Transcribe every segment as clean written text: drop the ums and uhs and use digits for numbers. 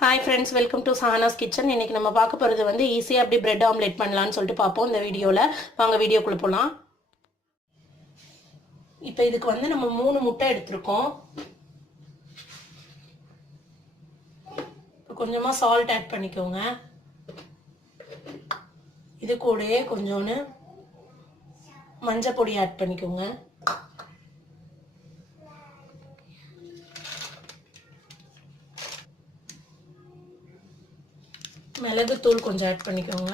Hi friends, welcome to Sana's kitchen. இன்னைக்கு நம்ம பார்க்க போகிறது வந்து ஈஸியாக அப்படி பிரெட் ஆம்லெட் பண்ணலான்னு சொல்லிட்டு பார்ப்போம் இந்த வீடியோவில். வாங்க வீடியோக்குள்ளே போகலாம். இப்போ இதுக்கு வந்து நம்ம 3 முட்டை எடுத்திருக்கோம். கொஞ்சமாக சால்ட் ஆட் பண்ணிக்கோங்க. இது கூடயே கொஞ்சோன்னு மஞ்சள் பொடி ஆட் பண்ணிக்கோங்க. மிளகுத்தூள் கொஞ்சம் ஆட் பண்ணிக்கோங்க.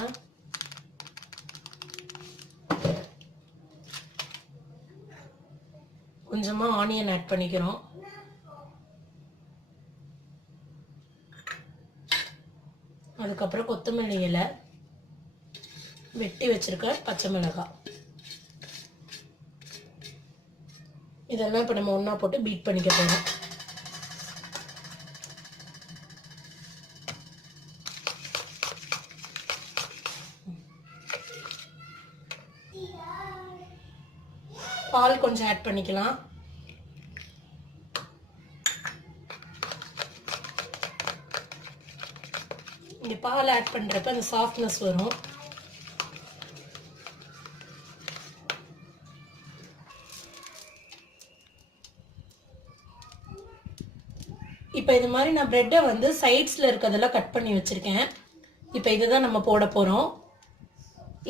கொஞ்சமா ஆனியன் ஆட் பண்ணிக்கிறோம். அதுக்கப்புறம் கொத்தமல்லி இலை, வெட்டி வச்சிருக்க பச்சை மிளகாய், இதெல்லாம் இப்போ நம்ம ஒன்றா போட்டு பீட் பண்ணிக்க போகிறோம். பால் கொஞ்சம் ஆட் பண்ணிக்கலாம். இங்கே பால் ஆட் பண்ணுறப்ப அந்த சாஃப்ட்னஸ் வரும். இப்போ இது மாதிரி நான் பிரெட்டை வந்து சைட்ஸில் இருக்கிறதெல்லாம் கட் பண்ணி வச்சுருக்கேன். இப்போ இதுதான் நம்ம போட போகிறோம்.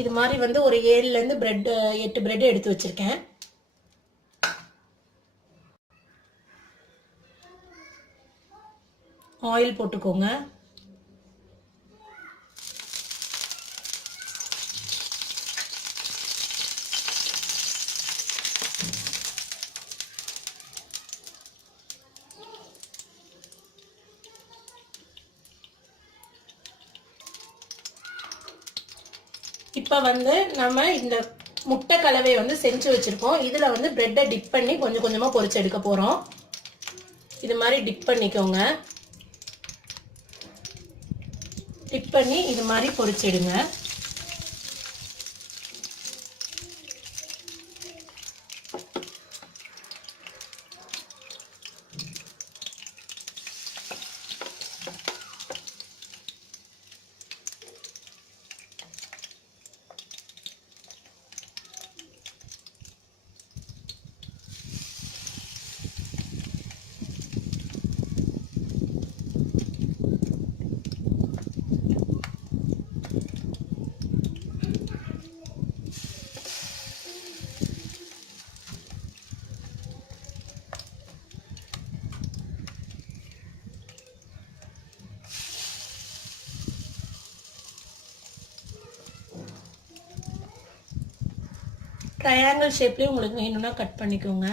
இது மாதிரி வந்து ஒரு 7லேருந்து 8 பிரெட் எடுத்து வச்சுருக்கேன். ஆயில் போட்டுக்கோங்க. இப்போ வந்து நம்ம இந்த முட்டை கலவையை வந்து செஞ்சு வச்சிருக்கோம். இதில் வந்து பிரெட்டை டிப் பண்ணி கொஞ்சம் கொஞ்சமாக பொரிச்சு எடுக்க போகிறோம். இது மாதிரி டிப் பண்ணிக்கோங்க. டிப் பண்ணி இது மாதிரி பொரிச்சிடுங்க. ட்ரையாங்கிள் ஷேப்லேயும் உங்களுக்கு வேணும்னா கட் பண்ணிக்கோங்க.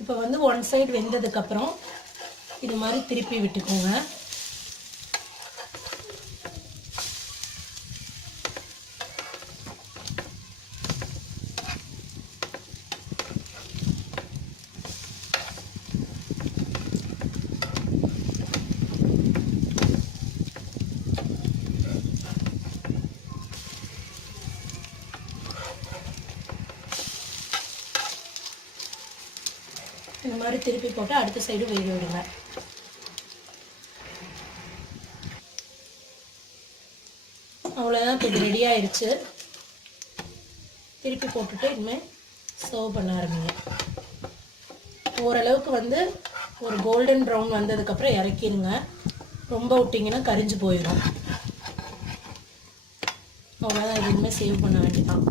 இப்போ வந்து ஒன் சைடு வெந்ததுக்கப்புறம் இது மாதிரி திருப்பி விட்டுக்கோங்க. இந்த மாதிரி திருப்பி போட்டு அடுத்த சைடு வேக விடுங்க. அவ்வளோதான், இப்போ இது ரெடி ஆயிடுச்சு. திருப்பி போட்டுட்டு இனிமேல் சர்வ் பண்ண ஆரம்பிங்க. ஓரளவுக்கு வந்து ஒரு கோல்டன் ப்ரௌன் வந்ததுக்கப்புறம் இறக்கிடுங்க. ரொம்ப விட்டிங்கன்னா கரிஞ்சு போயிடும். அவ்வளோதான், இது இனிமேல் சேவ் பண்ண வேண்டியதான்.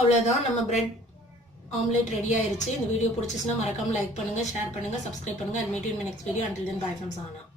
அவ்வளோதான், நம்ம பிரெட் ஆம்லெட் ரெடி ஆயிருச்சு. இந்த வீடியோ பிடிச்சிச்சுன்னா மறக்காம லைக் பண்ணுங்க, ஷேர் பண்ணுங்க, சப்ஸ்கிரைப் பண்ணுங்க. I'll meet you in my next video. Until then, bye from Sana.